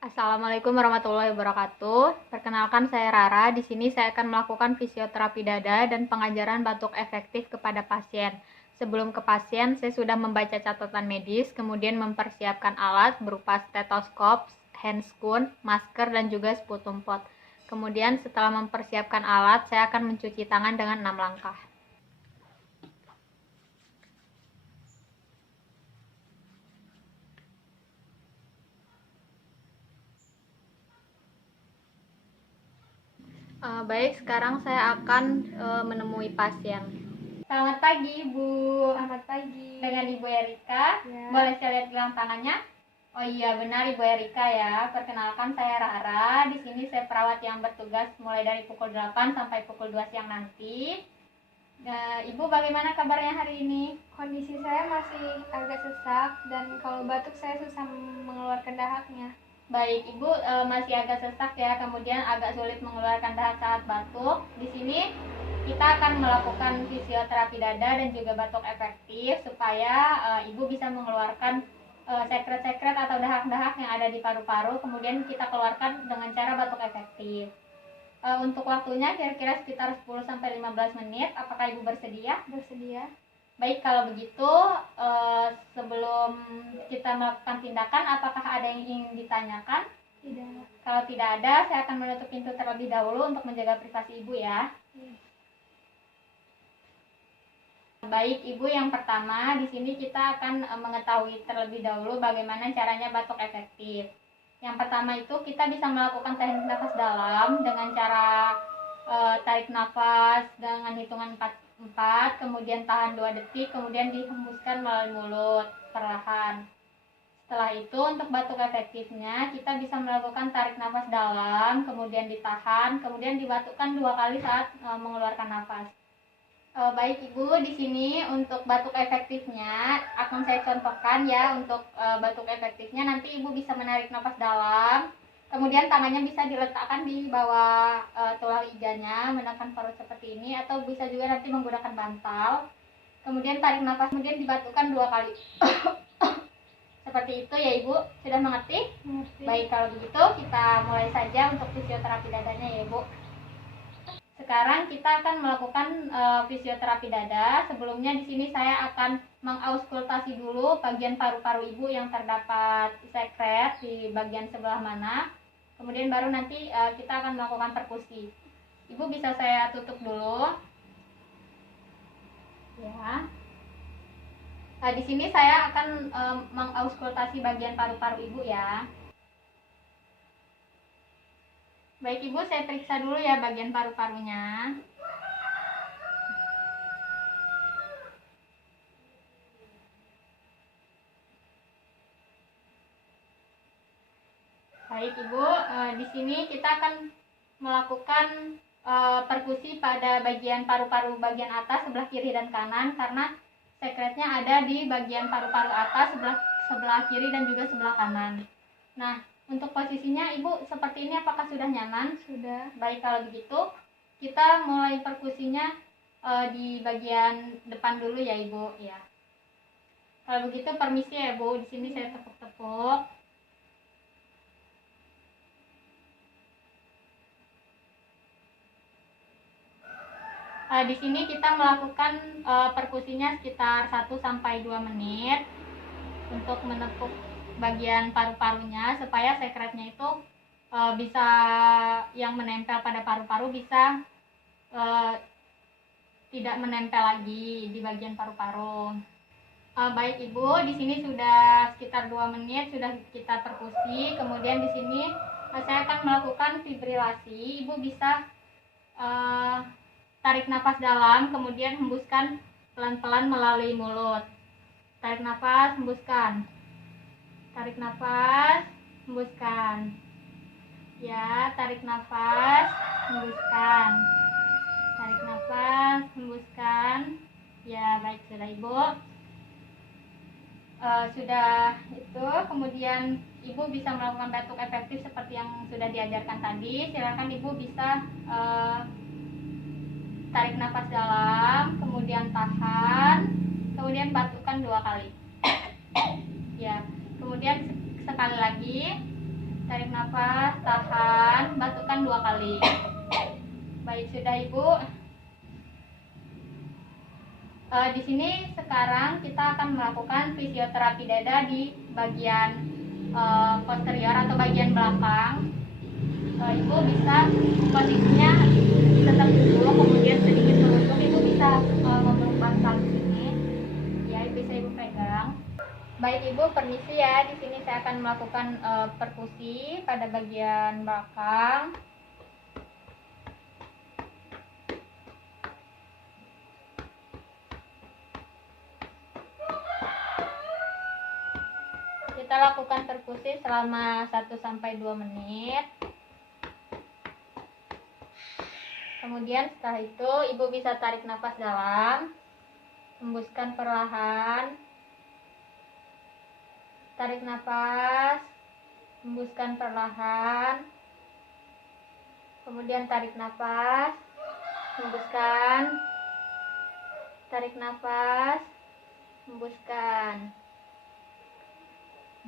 Assalamualaikum warahmatullahi wabarakatuh. Perkenalkan saya Rara. Di sini saya akan melakukan fisioterapi dada dan pengajaran batuk efektif kepada pasien. Sebelum ke pasien, saya sudah membaca catatan medis, kemudian mempersiapkan alat berupa stetoskop, handscoon, masker, dan juga sputum pot. Kemudian setelah mempersiapkan alat, saya akan mencuci tangan dengan 6 langkah. Baik, sekarang saya akan menemui pasien. Selamat pagi, Ibu. Selamat pagi. Dengan Ibu Erika. Ya. Boleh saya lihat gelang tangannya? Oh iya, benar Ibu Erika ya. Perkenalkan saya Rara. Di sini saya perawat yang bertugas mulai dari pukul 8 sampai pukul 2 siang nanti. Ibu bagaimana kabarnya hari ini? Kondisi saya masih agak sesak dan kalau batuk saya susah mengeluarkan dahaknya. Baik, Ibu masih agak sesak ya, kemudian agak sulit mengeluarkan dahak saat batuk. Di sini kita akan melakukan fisioterapi dada dan juga batuk efektif supaya Ibu bisa mengeluarkan sekret-sekret atau dahak-dahak yang ada di paru-paru, kemudian kita keluarkan dengan cara batuk efektif. Untuk waktunya kira-kira sekitar 10-15 menit. Apakah Ibu bersedia? Bersedia. Baik, kalau begitu sebelum kita melakukan tindakan, apakah ada yang ingin ditanyakan? Tidak. Kalau tidak ada, saya akan menutup pintu terlebih dahulu untuk menjaga privasi Ibu ya. Baik, Ibu, yang pertama di sini kita akan mengetahui terlebih dahulu bagaimana caranya batuk efektif. Yang pertama itu kita bisa melakukan teknik nafas dalam dengan cara tarik nafas dengan hitungan 4, kemudian tahan 2 detik, kemudian dihembuskan melalui mulut perlahan. Setelah itu untuk batuk efektifnya kita bisa melakukan tarik nafas dalam, kemudian ditahan, kemudian dibatukkan 2 kali saat mengeluarkan nafas. Baik Ibu, di sini untuk batuk efektifnya akan saya contohkan ya. Untuk batuk efektifnya nanti Ibu bisa menarik nafas dalam, kemudian tangannya bisa diletakkan di bawah tulang iganya, menekan perut seperti ini, atau bisa juga nanti menggunakan bantal. Kemudian tarik nafas, kemudian dibatukkan 2 kali. Seperti itu ya Ibu, sudah mengerti? Mengerti. Baik, kalau begitu kita mulai saja untuk fisioterapi dadanya ya Ibu. Sekarang kita akan melakukan fisioterapi dada. Sebelumnya di sini saya akan mengauskultasi dulu bagian paru-paru Ibu yang terdapat sekret di bagian sebelah mana. Kemudian baru nanti kita akan melakukan perkusi. Ibu bisa saya tutup dulu. Ya. Nah, di sini saya akan mengauskultasi bagian paru-paru Ibu ya. Baik Ibu, saya periksa dulu ya bagian paru-parunya. Baik Ibu, di sini kita akan melakukan perkusi pada bagian paru-paru bagian atas sebelah kiri dan kanan, karena sekretnya ada di bagian paru-paru atas sebelah kiri dan juga sebelah kanan. Nah, untuk posisinya Ibu seperti ini apakah sudah nyaman? Sudah. Baik, kalau begitu kita mulai perkusinya di bagian depan dulu ya Ibu ya. Kalau begitu permisi ya Bu, di sini saya tepuk-tepuk. Di sini kita melakukan perkusinya sekitar 1-2 menit untuk menepuk bagian paru-parunya supaya sekretnya itu bisa yang menempel pada paru-paru bisa tidak menempel lagi di bagian paru-paru. Baik Ibu, di sini sudah sekitar 2 menit sudah kita perkusi. Kemudian di sini saya akan melakukan fibrilasi. Ibu bisa tarik nafas dalam, kemudian hembuskan pelan-pelan melalui mulut. Tarik nafas, hembuskan. Tarik nafas, hembuskan. Ya, tarik nafas, hembuskan. Tarik nafas, hembuskan. Ya, baik, sudah Ibu. Sudah itu, kemudian Ibu bisa melakukan batuk efektif seperti yang sudah diajarkan tadi. Silakan Ibu bisa tarik nafas dalam, kemudian tahan, kemudian batukkan 2 kali. Ya, kemudian sekali lagi tarik nafas nafas, tahan, batukkan 2 kali. Baik, sudah Ibu. Di sini sekarang kita akan melakukan fisioterapi dada di bagian posterior atau bagian belakang. Ibu bisa posisinya tetap dulu, kemudian sedikit menunduk. Ibu bisa memeluk bantal di sini. Ya, bisa Ibu pegang. Baik Ibu, permisi ya. Di sini saya akan melakukan perkusi pada bagian belakang. Kita lakukan perkusi selama 1-2 menit. Kemudian setelah itu Ibu bisa tarik nafas dalam, hembuskan perlahan. Tarik nafas, hembuskan perlahan. Kemudian tarik nafas, hembuskan. Tarik nafas, hembuskan.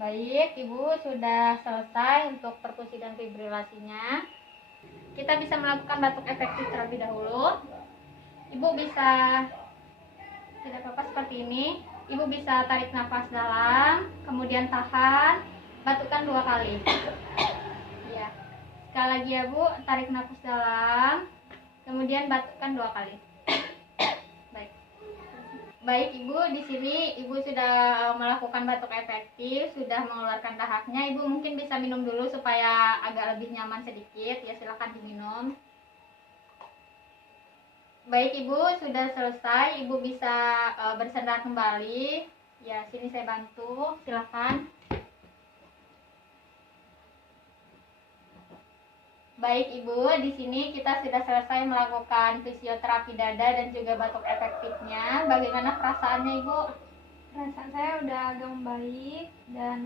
Baik, Ibu sudah selesai untuk perkusi dan fibrilasinya. Kita bisa melakukan batuk efektif terlebih dahulu. Ibu bisa, tidak apa-apa seperti ini. Ibu bisa tarik nafas dalam, kemudian tahan, batukkan 2 kali. Ya. Sekali lagi ya Bu, tarik nafas dalam, kemudian batukkan 2 kali. Baik Ibu, di sini Ibu sudah melakukan batuk efektif, sudah mengeluarkan dahaknya. Ibu mungkin bisa minum dulu supaya agak lebih nyaman sedikit. Ya, silakan diminum. Baik Ibu, sudah selesai. Ibu bisa bersandar kembali. Ya, sini saya bantu. Silakan. Baik Ibu, di sini kita sudah selesai melakukan fisioterapi dada dan juga batuk efektifnya. Bagaimana perasaannya Ibu? Perasaan saya udah agak membaik dan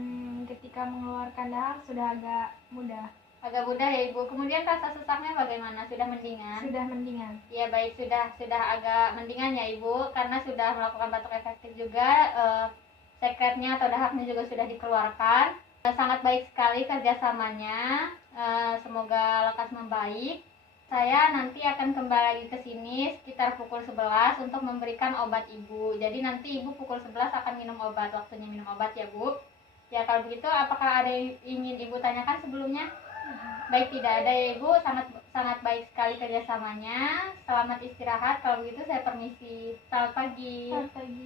ketika mengeluarkan dahak sudah agak mudah. Agak mudah ya Ibu. Kemudian rasa sesaknya bagaimana? Sudah mendingan? Sudah mendingan. Ya baik, sudah agak mendingan ya Ibu, karena sudah melakukan batuk efektif juga. Sekretnya atau dahaknya juga sudah dikeluarkan. Sangat baik sekali kerjasamanya. Semoga lekas membaik. Saya nanti akan kembali lagi ke sini sekitar pukul 11 untuk memberikan obat Ibu. Jadi nanti Ibu pukul 11 akan minum obat, waktunya minum obat ya Bu. Ya kalau begitu, apakah ada yang ingin Ibu tanyakan sebelumnya? Baik, tidak ada ya Ibu. Sangat baik sekali kerjasamanya. Selamat istirahat. Kalau begitu saya permisi. Selamat pagi. Selamat pagi.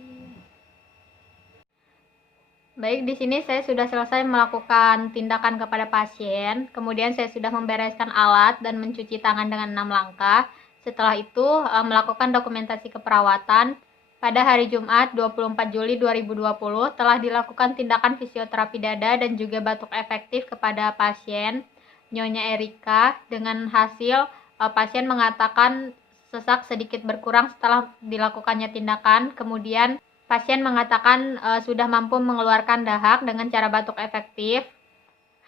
Baik, di sini saya sudah selesai melakukan tindakan kepada pasien. Kemudian saya sudah membereskan alat dan mencuci tangan dengan 6 langkah. Setelah itu melakukan dokumentasi keperawatan. Pada hari Jumat 24 Juli 2020 telah dilakukan tindakan fisioterapi dada dan juga batuk efektif kepada pasien Nyonya Erika, dengan hasil pasien mengatakan sesak sedikit berkurang setelah dilakukannya tindakan. Kemudian pasien mengatakan sudah mampu mengeluarkan dahak dengan cara batuk efektif.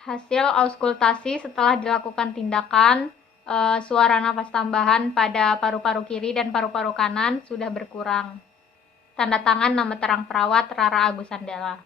Hasil auskultasi setelah dilakukan tindakan, suara nafas tambahan pada paru-paru kiri dan paru-paru kanan sudah berkurang. Tanda tangan nama terang perawat Rara Agusandela.